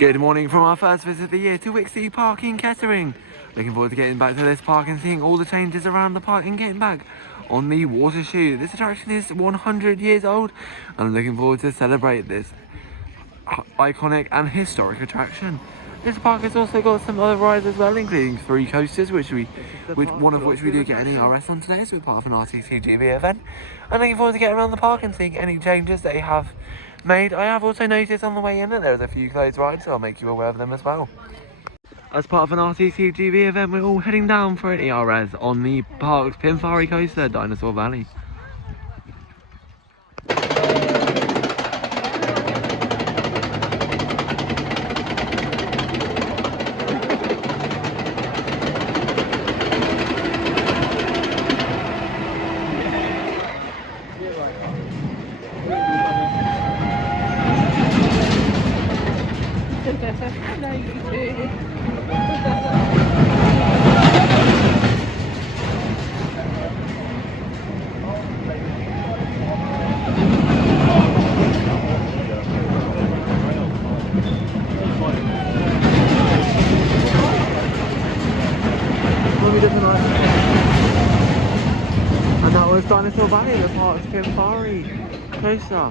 Good morning from our first visit of the year to Wicksteed Park in Kettering. Looking forward to getting back to this park and seeing all the changes around the park and getting back on the water chute. This attraction is 100 years old and I'm looking forward to celebrate this iconic and historic attraction. This park has also got some other rides as well, including 3 coasters, one of which we do get an ERS on today, so we're part of an RTCGB event. I'm looking forward to getting around the park and seeing any changes they have made. I have also noticed on the way in that there's a few closed rides, so I'll make you aware of them as well. As part of an RTCGB event, we're all heading down for an ERS on the park's Pinfari coaster, Dinosaur Valley. And that was Dinosaur Valley, the park's Pinfari coaster,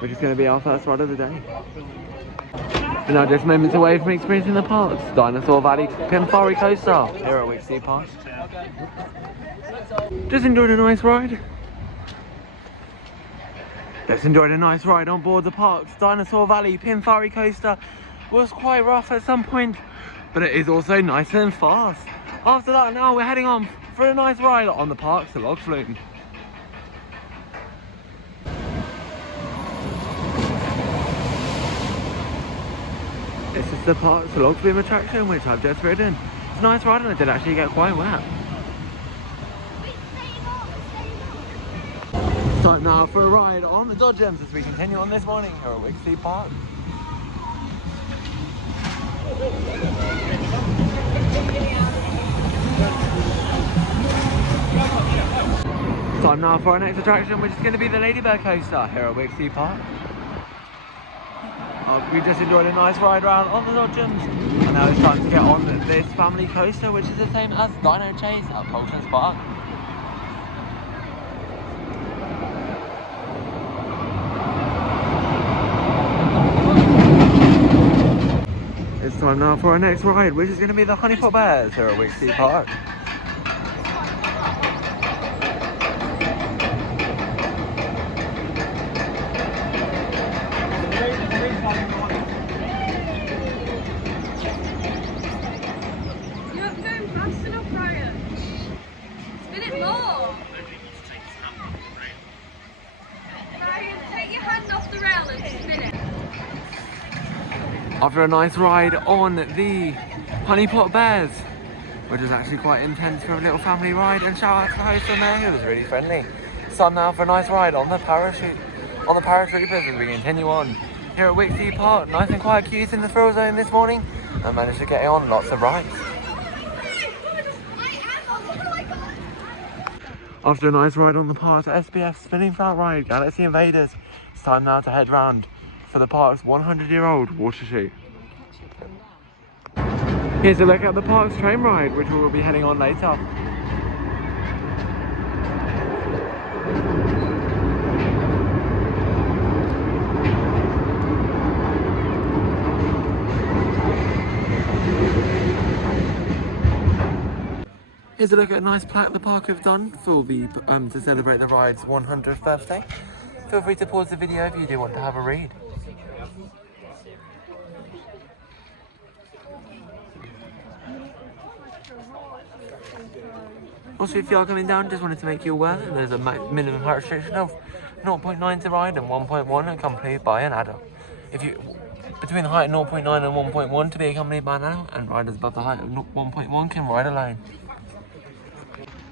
which is going to be our first ride of the day. We're now just moments away from experiencing the park's Dinosaur Valley Pinfari coaster here at Wicksteed Park. Just enjoyed a nice ride. Just enjoyed a nice ride on board the park's Dinosaur Valley Pinfari coaster. Was quite rough at some point, but it is also nice and fast. After that, now we're heading on for a nice ride on the park's log flume. This is the park's log flume attraction, which I've just ridden. It's a nice ride and it did actually get quite wet. It's time now for a ride on the Dodgems as we continue on this morning here at Wicksteed Park. Time now for our next attraction, which is going to be the Ladybird coaster here at Wicksteed Park. We just enjoyed a nice ride around on the Dodgems, and now it's time to get on this family coaster, which is the same as Dino Chase at Colton's Park. It's time now for our next ride, which is going to be the Honeypot Bears here at Wicksteed Park. You're not going fast enough, Ryan. Spin it more. Ryan, take your hand off the rail and spin it. After a nice ride on the Honeypot Bears, which was actually quite intense for a little family ride, and shout out to the host on there who was really friendly. It's time now for a nice ride on the paratroopers as we continue on here at Wicksteed Park. Nice and quiet queues in the thrill zone this morning and managed to get on lots of rides. After a nice ride on the park's SBF spinning flat ride, Galaxy Invaders, it's time now to head round for the park's 100-year-old water chute. Here's a look at the park's train ride, which we will be heading on later. Here's a look at a nice plaque the park have done for the to celebrate the ride's 100th birthday. Feel free to pause the video if you do want to have a read. Also, if you are coming down, just wanted to make you aware that there's a minimum height restriction of 0.9 to ride and 1.1 accompanied by an adult. Between the height of 0.9 and 1.1 to be accompanied by an adult, and riders above the height of 1.1 can ride alone.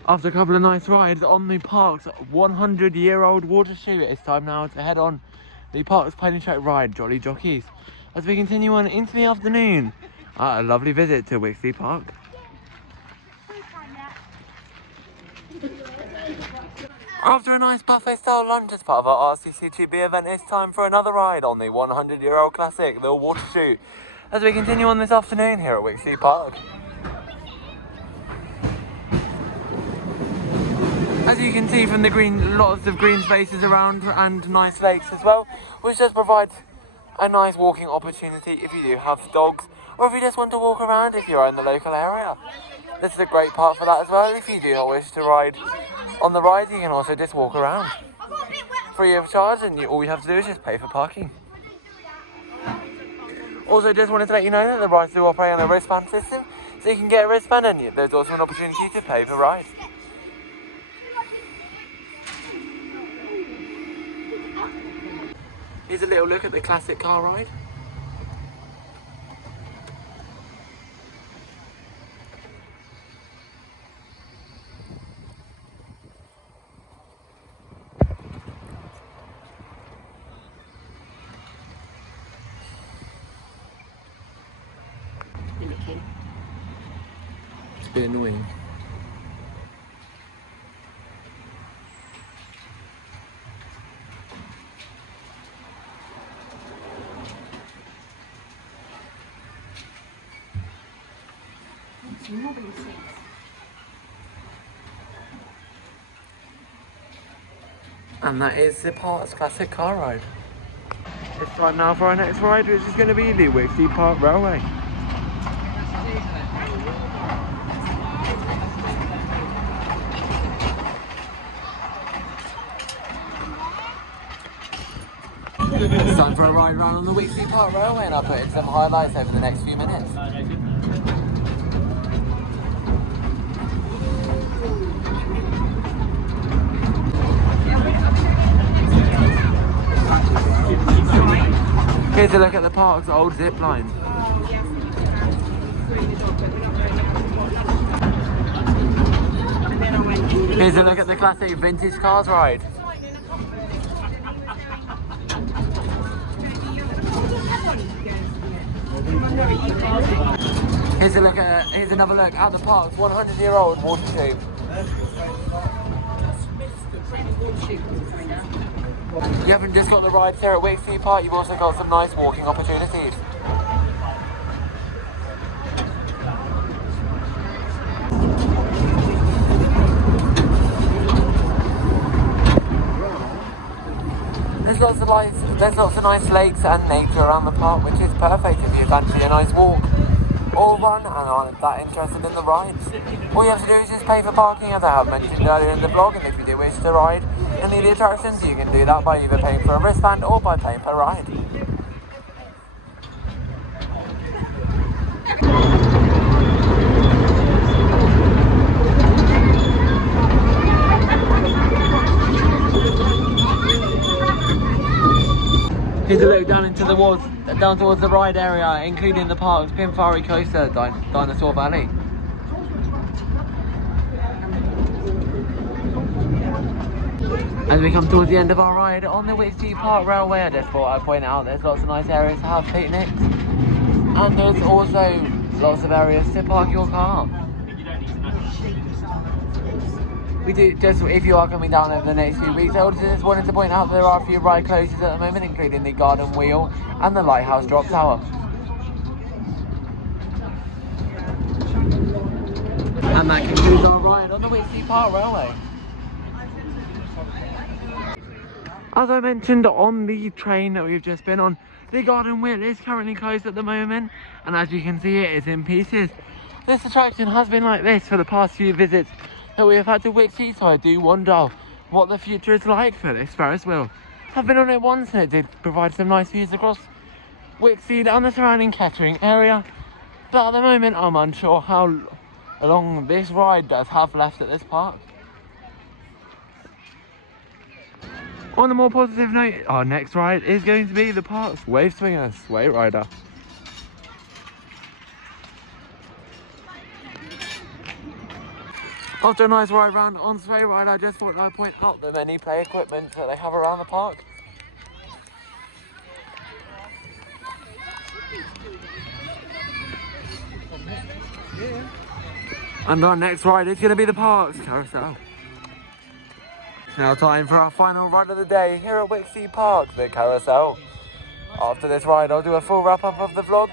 After a couple of nice rides on the park's 100-year-old water chute, it's time now to head on the park's pony track ride, Jolly Jockeys, as we continue on into the afternoon. A lovely visit to Wicksteed Park. After a nice buffet-style lunch as part of our RCC2B event, it's time for another ride on the 100-year-old classic, the water chute, as we continue on this afternoon here at Wicksteed Park. As you can see from the green, lots of green spaces around and nice lakes as well, which does provide a nice walking opportunity if you do have dogs, or if you just want to walk around if you're in the local area. This is a great part for that as well. If you do not wish to ride on the ride, you can also just walk around free of charge, and all you have to do is just pay for parking. Also, just wanted to let you know that the rides do operate on a wristband system, so you can get a wristband, and there's also an opportunity to pay for rides. Here's a little look at the classic car ride. It's a bit annoying. And that is the Park's classic car ride. It's time now for our next ride, which is going to be the Wicksteed Park Railway. It's time for a ride around on the Wicksteed Park Railway, and I'll put in some highlights over the next few minutes. Here's a look at the park's old zip line. Here's a look at the classic vintage cars ride. Here's another look at the park's 100-year-old water tube. You haven't just got the rides here at Wicksteed Park, you've also got some nice walking opportunities. There's lots of nice lakes and nature around the park, which is perfect if you fancy a nice walk or run and aren't that interested in the rides. All you have to do is just pay for parking, as I have mentioned earlier in the vlog, and if you do wish to ride any of the attractions, you can do that by either paying for a wristband or by paying per ride. Here's a look down towards the ride area, including the park's Pinfari coaster, Dinosaur Valley. As we come towards the end of our ride on the Wicksteed Park Railway, I just thought I'd point out there's lots of nice areas to have picnics, and there's also lots of areas to park your car. If you are coming down over the next few weeks, I also just wanted to point out there are a few ride closures at the moment, including the Garden Wheel and the Lighthouse Drop Tower. And that concludes our ride on the Wicksteed Park Railway. As I mentioned on the train that we've just been on, the Garden Wheel is currently closed at the moment, and as you can see, it is in pieces. This attraction has been like this for the past few visits that we have had to Wicksteed, so I do wonder what the future is like for this Ferris wheel. I've been on it once and it did provide some nice views across Wicksteed and the surrounding Kettering area, but at the moment I'm unsure how long this ride does have left at this park. On a more positive note, our next ride is going to be the park's Wave Swinger Sway Rider. After a nice ride round on Sway Rider, I just thought I'd point out the many play equipment that they have around the park. And our next ride is going to be the park's carousel. Now time for our final ride of the day here at Wicksteed Park, the carousel. After this ride I'll do a full wrap up of the vlog.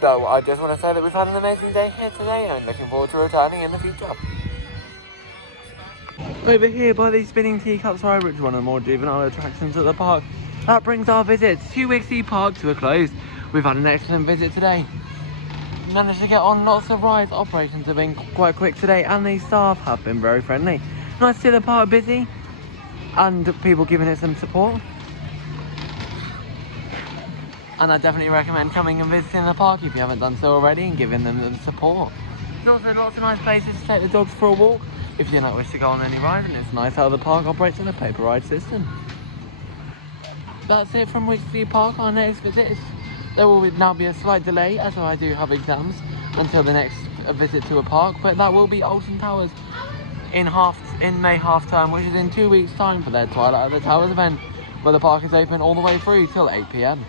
So I just want to say that we've had an amazing day here today and looking forward to returning in the future. Over here by the spinning teacups ride, which is one of the more juvenile attractions at the park, that brings our visit to Wicksteed Park to a close. We've had an excellent visit today. Managed to get on lots of rides. Operations have been quite quick today and the staff have been very friendly. Nice to see the park busy and people giving it some support. And I definitely recommend coming and visiting the park if you haven't done so already and giving them the support. There's also lots of nice places to take the dogs for a walk if you don't wish to go on any rides, and it's nice how the park operates in a paper ride system. That's it from Wicksteed Park. Our next visit is, there will now be a slight delay as I do have exams until the next visit to a park, but that will be Alton Towers in May half term, which is in 2 weeks time for their Twilight of the Towers event, where the park is open all the way through till 8 PM.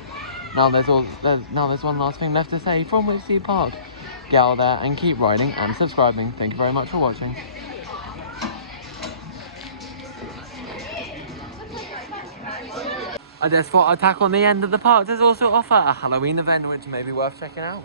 Now there's one last thing left to say from Wicksteed Park. Get out there and keep riding and subscribing. Thank you very much for watching. I just thought I'd tack on the end of the park. There's also offer a Halloween event which may be worth checking out.